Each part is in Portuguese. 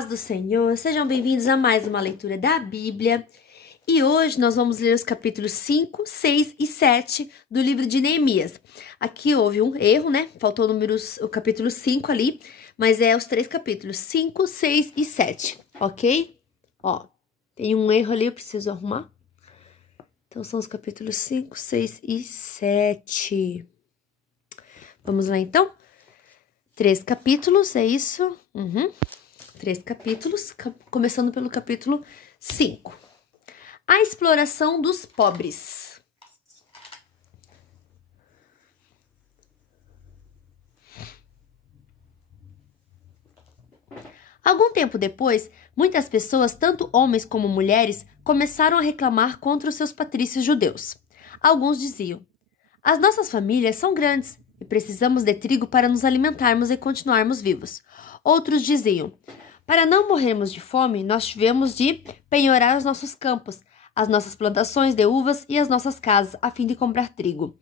paz do Senhor, sejam bem-vindos a mais uma leitura da Bíblia. E hoje nós vamos ler os capítulos 5, 6 e 7 do livro de Neemias. Aqui houve um erro, né? Faltou o capítulo 5 ali, mas é os 3 capítulos, 5, 6 e 7, ok? Ó, tem um erro ali, eu preciso arrumar. Então são os capítulos 5, 6 e 7. Vamos lá então? 3 capítulos, é isso? 3 capítulos, começando pelo capítulo 5. A exploração dos pobres. Algum tempo depois, muitas pessoas, tanto homens como mulheres, começaram a reclamar contra os seus patrícios judeus. Alguns diziam: as nossas famílias são grandes e precisamos de trigo para nos alimentarmos e continuarmos vivos. Outros diziam: para não morrermos de fome, nós tivemos de penhorar os nossos campos, as nossas plantações de uvas e as nossas casas, a fim de comprar trigo.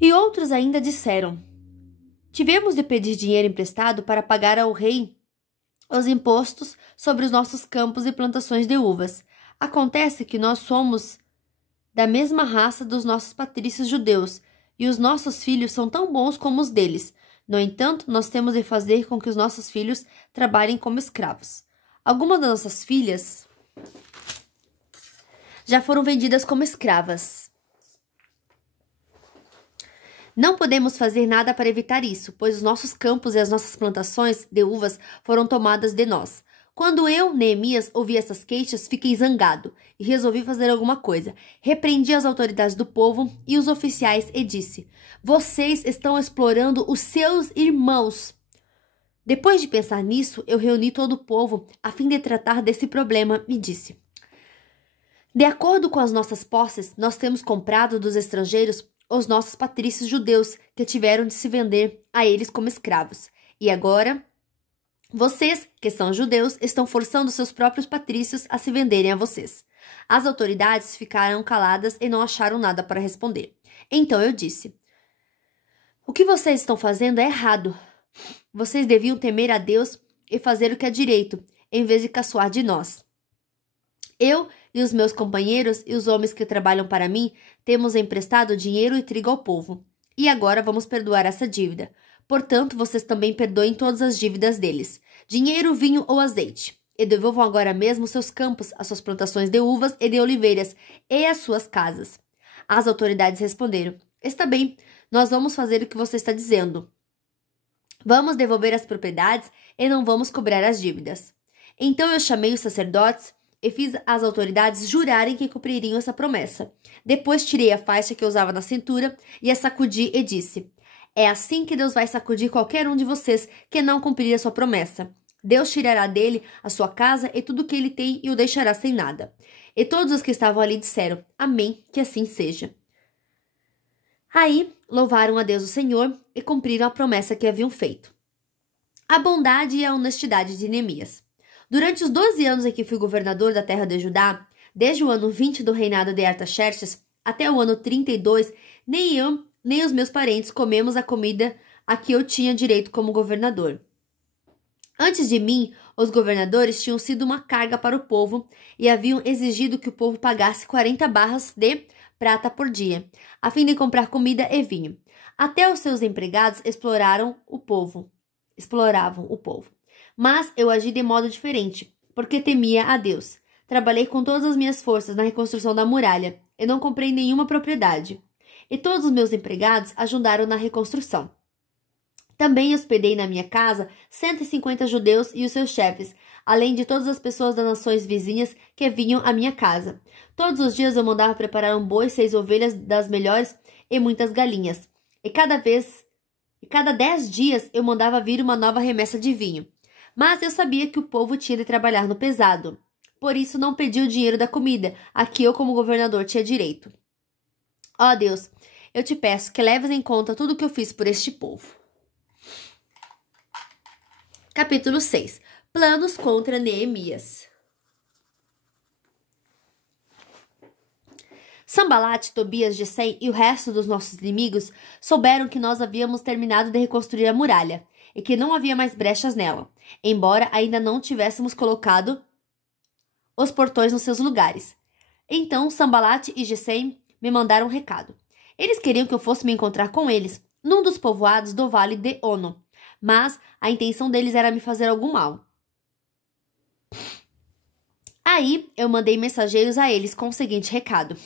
E outros ainda disseram: tivemos de pedir dinheiro emprestado para pagar ao rei os impostos sobre os nossos campos e plantações de uvas. Acontece que nós somos da mesma raça dos nossos patrícios judeus, e os nossos filhos são tão bons como os deles. No entanto, nós temos de fazer com que os nossos filhos trabalhem como escravos. Algumas das nossas filhas já foram vendidas como escravas. Não podemos fazer nada para evitar isso, pois os nossos campos e as nossas plantações de uvas foram tomadas de nós. Quando eu, Neemias, ouvi essas queixas, fiquei zangado e resolvi fazer alguma coisa. Repreendi as autoridades do povo e os oficiais e disse: vocês estão explorando os seus irmãos. Depois de pensar nisso, eu reuni todo o povo a fim de tratar desse problema e disse: de acordo com as nossas posses, nós temos comprado dos estrangeiros os nossos patrícios judeus que tiveram de se vender a eles como escravos. E agora, vocês, que são judeus, estão forçando seus próprios patrícios a se venderem a vocês. As autoridades ficaram caladas e não acharam nada para responder. Então eu disse: o que vocês estão fazendo é errado. Vocês deviam temer a Deus e fazer o que é direito, em vez de caçoar de nós. Eu e os meus companheiros e os homens que trabalham para mim temos emprestado dinheiro e trigo ao povo. E agora vamos perdoar essa dívida. Portanto, vocês também perdoem todas as dívidas deles, dinheiro, vinho ou azeite. E devolvam agora mesmo seus campos, as suas plantações de uvas e de oliveiras, e as suas casas. As autoridades responderam: está bem, nós vamos fazer o que você está dizendo. Vamos devolver as propriedades e não vamos cobrar as dívidas. Então eu chamei os sacerdotes e fiz as autoridades jurarem que cumpririam essa promessa. Depois tirei a faixa que eu usava na cintura e a sacudi e disse: é assim que Deus vai sacudir qualquer um de vocês que não cumprir a sua promessa. Deus tirará dele a sua casa e tudo o que ele tem e o deixará sem nada. E todos os que estavam ali disseram: amém, que assim seja. Aí louvaram a Deus o Senhor e cumpriram a promessa que haviam feito. A bondade e a honestidade de Neemias. Durante os 12 anos em que fui governador da terra de Judá, desde o ano 20 do reinado de Artaxerxes até o ano 32, nem eu nem os meus parentes comemos a comida a que eu tinha direito como governador. Antes de mim, os governadores tinham sido uma carga para o povo e haviam exigido que o povo pagasse 40 barras de prata por dia, a fim de comprar comida e vinho. Até os seus empregados exploravam o povo. Mas eu agi de modo diferente, porque temia a Deus. Trabalhei com todas as minhas forças na reconstrução da muralha e não comprei nenhuma propriedade. E todos os meus empregados ajudaram na reconstrução. Também hospedei na minha casa 150 judeus e os seus chefes, além de todas as pessoas das nações vizinhas que vinham à minha casa. Todos os dias eu mandava preparar um boi, 6 ovelhas das melhores e muitas galinhas. E cada 10 dias eu mandava vir uma nova remessa de vinho. Mas eu sabia que o povo tinha de trabalhar no pesado. Por isso não pedi o dinheiro da comida, a que eu como governador tinha direito. Ó Deus, eu te peço que leves em conta tudo o que eu fiz por este povo. Capítulo 6. Planos contra Neemias. Sambalate, Tobias, Gesem e o resto dos nossos inimigos souberam que nós havíamos terminado de reconstruir a muralha. e que não havia mais brechas nela, embora ainda não tivéssemos colocado os portões nos seus lugares. Então Sambalat e Gesem me mandaram um recado. Eles queriam que eu fosse me encontrar com eles, num dos povoados do Vale de Ono, mas a intenção deles era me fazer algum mal. Aí eu mandei mensageiros a eles com o seguinte recado: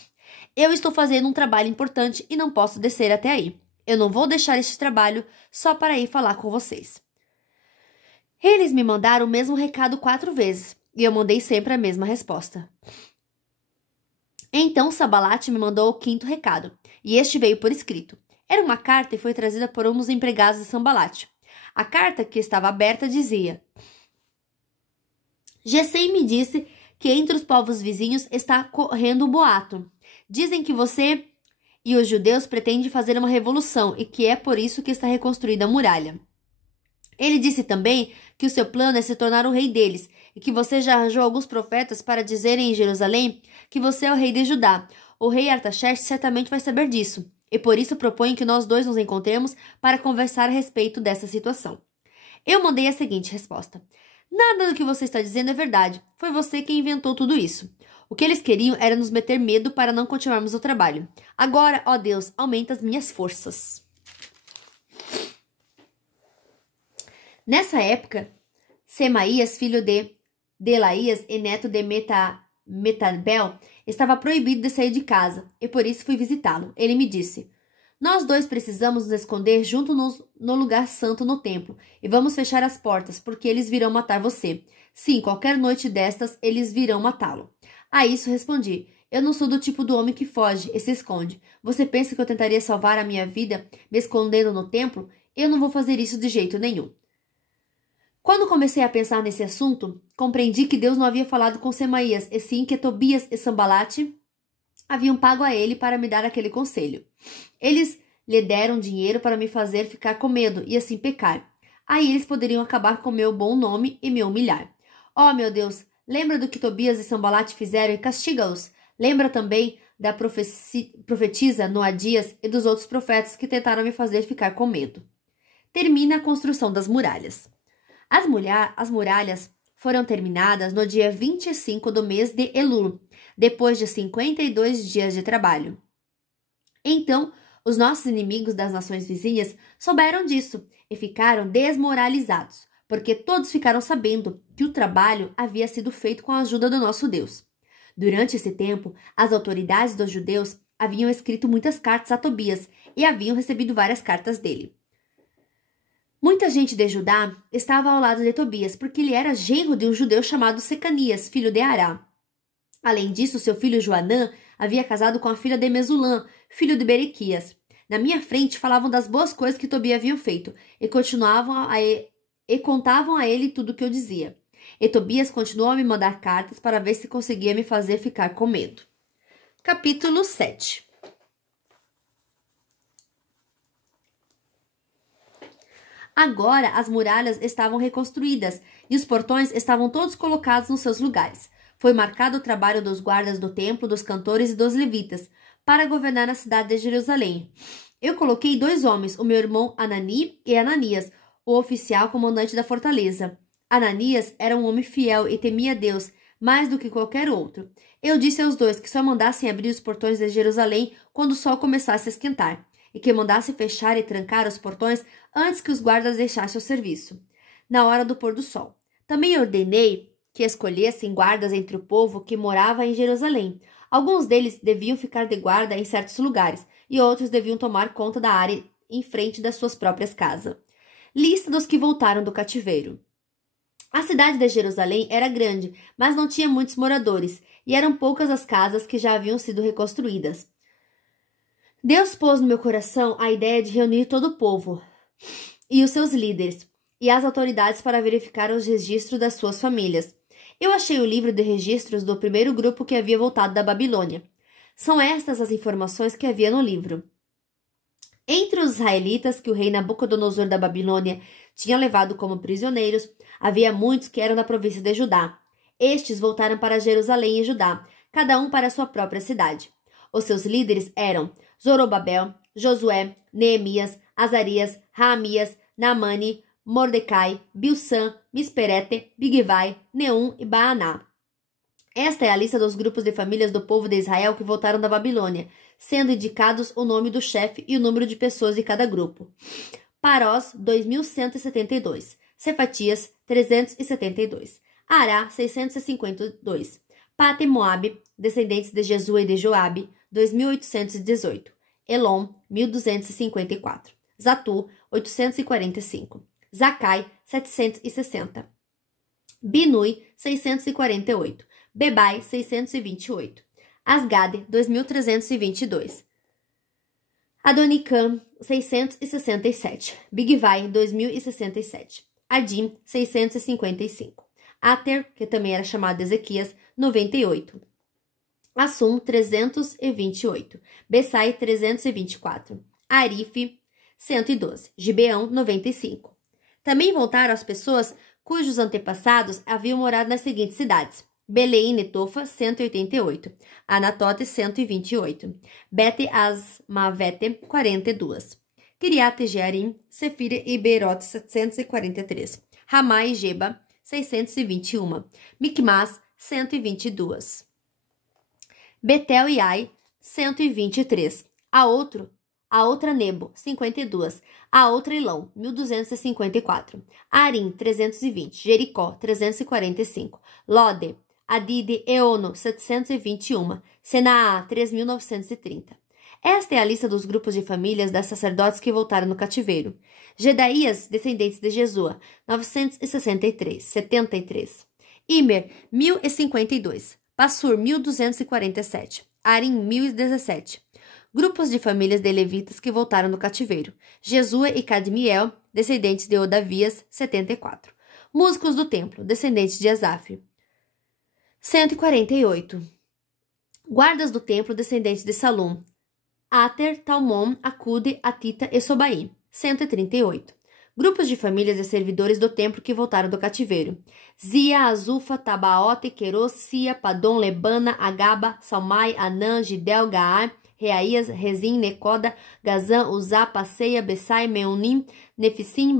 eu estou fazendo um trabalho importante e não posso descer até aí. Eu não vou deixar este trabalho só para ir falar com vocês. Eles me mandaram o mesmo recado 4 vezes, e eu mandei sempre a mesma resposta. Então Sambalat me mandou o 5º recado, e este veio por escrito. Era uma carta e foi trazida por um dos empregados de Sambalat. A carta, que estava aberta, dizia: Gesem me disse que entre os povos vizinhos está correndo um boato. Dizem que você e os judeus pretendem fazer uma revolução e que é por isso que está reconstruída a muralha. Ele disse também que o seu plano é se tornar o rei deles e que você já arranjou alguns profetas para dizerem em Jerusalém que você é o rei de Judá. O rei Artaxerxes certamente vai saber disso, e por isso proponho que nós dois nos encontremos para conversar a respeito dessa situação. Eu mandei a seguinte resposta: nada do que você está dizendo é verdade. Foi você quem inventou tudo isso. O que eles queriam era nos meter medo para não continuarmos o trabalho. Agora, ó Deus, aumenta as minhas forças. Nessa época, Semaías, filho de Delaías e neto de Metabel, estava proibido de sair de casa, e por isso fui visitá-lo. Ele me disse: nós dois precisamos nos esconder juntos no lugar santo no templo, e vamos fechar as portas, porque eles virão matar você. Sim, qualquer noite destas, eles virão matá-lo. A isso respondi: eu não sou do tipo do homem que foge e se esconde. Você pensa que eu tentaria salvar a minha vida me escondendo no templo? Eu não vou fazer isso de jeito nenhum. Quando comecei a pensar nesse assunto, compreendi que Deus não havia falado com Semaías, e sim que Tobias e Sambalat haviam pago a ele para me dar aquele conselho. Eles lhe deram dinheiro para me fazer ficar com medo e assim pecar. Aí eles poderiam acabar com meu bom nome e me humilhar. Oh, meu Deus, lembra do que Tobias e Sambalat fizeram e castiga-os. Lembra também da profetisa Noadias e dos outros profetas que tentaram me fazer ficar com medo. Termina a construção das muralhas. As muralhas foram terminadas no dia 25 do mês de Elul, depois de 52 dias de trabalho. Então, os nossos inimigos das nações vizinhas souberam disso e ficaram desmoralizados, porque todos ficaram sabendo que o trabalho havia sido feito com a ajuda do nosso Deus. Durante esse tempo, as autoridades dos judeus haviam escrito muitas cartas a Tobias e haviam recebido várias cartas dele. Muita gente de Judá estava ao lado de Tobias, porque ele era genro de um judeu chamado Secanias, filho de Ará. Além disso, seu filho Joanã havia casado com a filha de Mesulã, filho de Berequias. Na minha frente falavam das boas coisas que Tobias havia feito e contavam a ele tudo o que eu dizia. E Tobias continuou a me mandar cartas para ver se conseguia me fazer ficar com medo. Capítulo 7. Agora as muralhas estavam reconstruídas e os portões estavam todos colocados nos seus lugares. Foi marcado o trabalho dos guardas do templo, dos cantores e dos levitas, para governar a cidade de Jerusalém. Eu coloquei 2 homens, o meu irmão Anani e Ananias, o oficial comandante da fortaleza. Ananias era um homem fiel e temia Deus mais do que qualquer outro. Eu disse aos 2 que só mandassem abrir os portões de Jerusalém quando o sol começasse a esquentar, e que mandasse fechar e trancar os portões antes que os guardas deixassem o serviço, na hora do pôr do sol. Também ordenei que escolhessem guardas entre o povo que morava em Jerusalém. Alguns deles deviam ficar de guarda em certos lugares, e outros deviam tomar conta da área em frente das suas próprias casas. Lista dos que voltaram do cativeiro. A cidade de Jerusalém era grande, mas não tinha muitos moradores, e eram poucas as casas que já haviam sido reconstruídas. Deus pôs no meu coração a ideia de reunir todo o povo e os seus líderes e as autoridades para verificar os registros das suas famílias. Eu achei o livro de registros do primeiro grupo que havia voltado da Babilônia. São estas as informações que havia no livro. Entre os israelitas que o rei Nabucodonosor da Babilônia tinha levado como prisioneiros, havia muitos que eram da província de Judá. Estes voltaram para Jerusalém e Judá, cada um para sua própria cidade. Os seus líderes eram Zorobabel, Josué, Neemias, Azarias, Raamias, Naamani, Mordecai, Bilsan, Misperete, Bigvai, Neum e Baaná. Esta é a lista dos grupos de famílias do povo de Israel que voltaram da Babilônia, sendo indicados o nome do chefe e o número de pessoas de cada grupo. Parós, 2.172. Cefatias, 372. Ará, 652. Pate e Moabe, descendentes de Jesua e de Joabe, 2.818. Elom, 1.254. Zatu, 845. Zacai, 760. Binui, 648. Bebai, 628. Asgade, 2.322. Adonicam, 667. Bigvai, 2.067. Adim, 655. Ater, que também era chamado de Ezequias, 98. Assum, 328. Bessai, 324. Arife, 112. Gibeão, 95. Também voltaram as pessoas cujos antepassados haviam morado nas seguintes cidades: Belém e Netofa, 188. Anatote, 128. Bete Asmavete, 42. Kiriat Jearim, Sefira e Beerot, 743. Ramá e Geba, 621. Micmas, 122. Betel e Ai, 123. A outra Nebo, 52. A outra Ilão, 1254. Arim, 320. Jericó, 345. Lode, Adide, Eono, 721. Senaá, 3930. Esta é a lista dos grupos de famílias das sacerdotes que voltaram no cativeiro. Gedaías, descendentes de Jesua, 73. Imer, 1052. Passur, 1247. Arim, 1017. Grupos de famílias de levitas que voltaram do cativeiro. Jesua e Cadmiel, descendentes de Odavias, 74. Músicos do templo, descendentes de Asaf, 148. Guardas do templo, descendentes de Salum. Ater, Talmon, Acude, Atita e Sobai, 138. Grupos de famílias de servidores do templo que voltaram do cativeiro. Zia, Azufa, Tabaote, Queros, Sia, Padom, Lebana, Agaba, Salmai, Anã, Gidel, Gaar, Reaías, Rezim, Necoda, Gazã, Uzá, Passeia, Bessai, Meunim, Nefissim,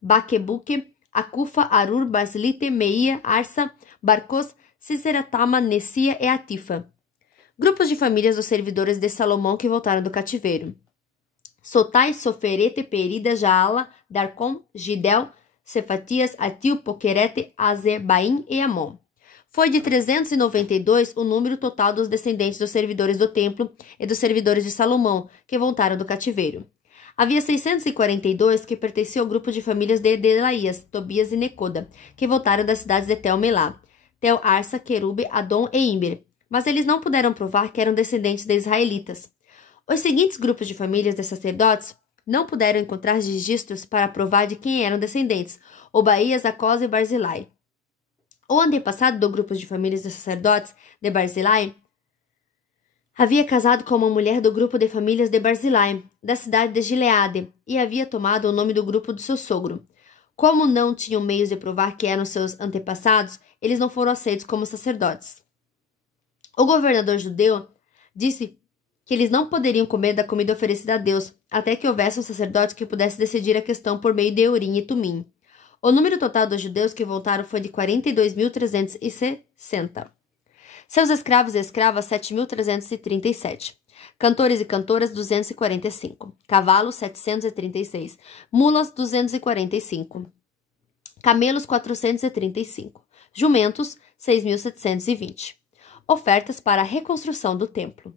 Baquebuque, Acufa, Arur, Baslite, Meia, Arsa, Barcos, Ciceratama, Nessia e Atifa. Grupos de famílias dos servidores de Salomão que voltaram do cativeiro. Sotai, Soferete, Perida, Jaala, Darcom, Gidel, Cefatias, Atil, Poquerete, Azebaim e Amon. Foi de 392 o número total dos descendentes dos servidores do templo e dos servidores de Salomão, que voltaram do cativeiro. Havia 642 que pertenciam ao grupo de famílias de Delaías, Tobias e Necoda, que voltaram das cidades de Tel-Melá, Tel-Arsa, Querube, Adom e Imber, mas eles não puderam provar que eram descendentes de israelitas. Os seguintes grupos de famílias de sacerdotes não puderam encontrar registros para provar de quem eram descendentes: Obaías, Acosa e Barzilai. O antepassado do grupo de famílias de sacerdotes de Barzilai havia casado com uma mulher do grupo de famílias de Barzilai, da cidade de Gileade, e havia tomado o nome do grupo do seu sogro. Como não tinham meios de provar que eram seus antepassados, eles não foram aceitos como sacerdotes. O governador judeu disse que eles não poderiam comer da comida oferecida a Deus, até que houvesse um sacerdote que pudesse decidir a questão por meio de Urim e Tumim. O número total dos judeus que voltaram foi de 42.360. Seus escravos e escravas, 7.337. Cantores e cantoras, 245. Cavalos, 736. Mulas, 245. Camelos, 435. Jumentos, 6.720. Ofertas para a reconstrução do templo.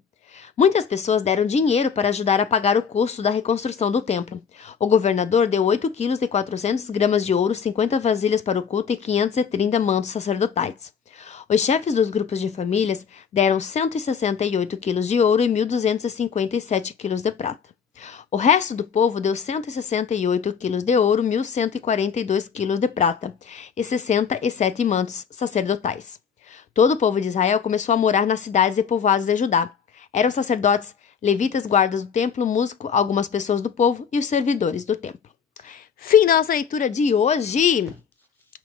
Muitas pessoas deram dinheiro para ajudar a pagar o custo da reconstrução do templo. O governador deu 8 quilos de 400 gramas de ouro, 50 vasilhas para o culto e 530 mantos sacerdotais. Os chefes dos grupos de famílias deram 168 quilos de ouro e 1.257 quilos de prata. O resto do povo deu 168 quilos de ouro, 1.142 quilos de prata e 67 mantos sacerdotais. Todo o povo de Israel começou a morar nas cidades e povoados de Judá. Eram sacerdotes, levitas, guardas do templo, músico, algumas pessoas do povo e os servidores do templo. Fim da nossa leitura de hoje.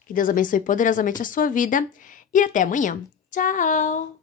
Que Deus abençoe poderosamente a sua vida e até amanhã. Tchau!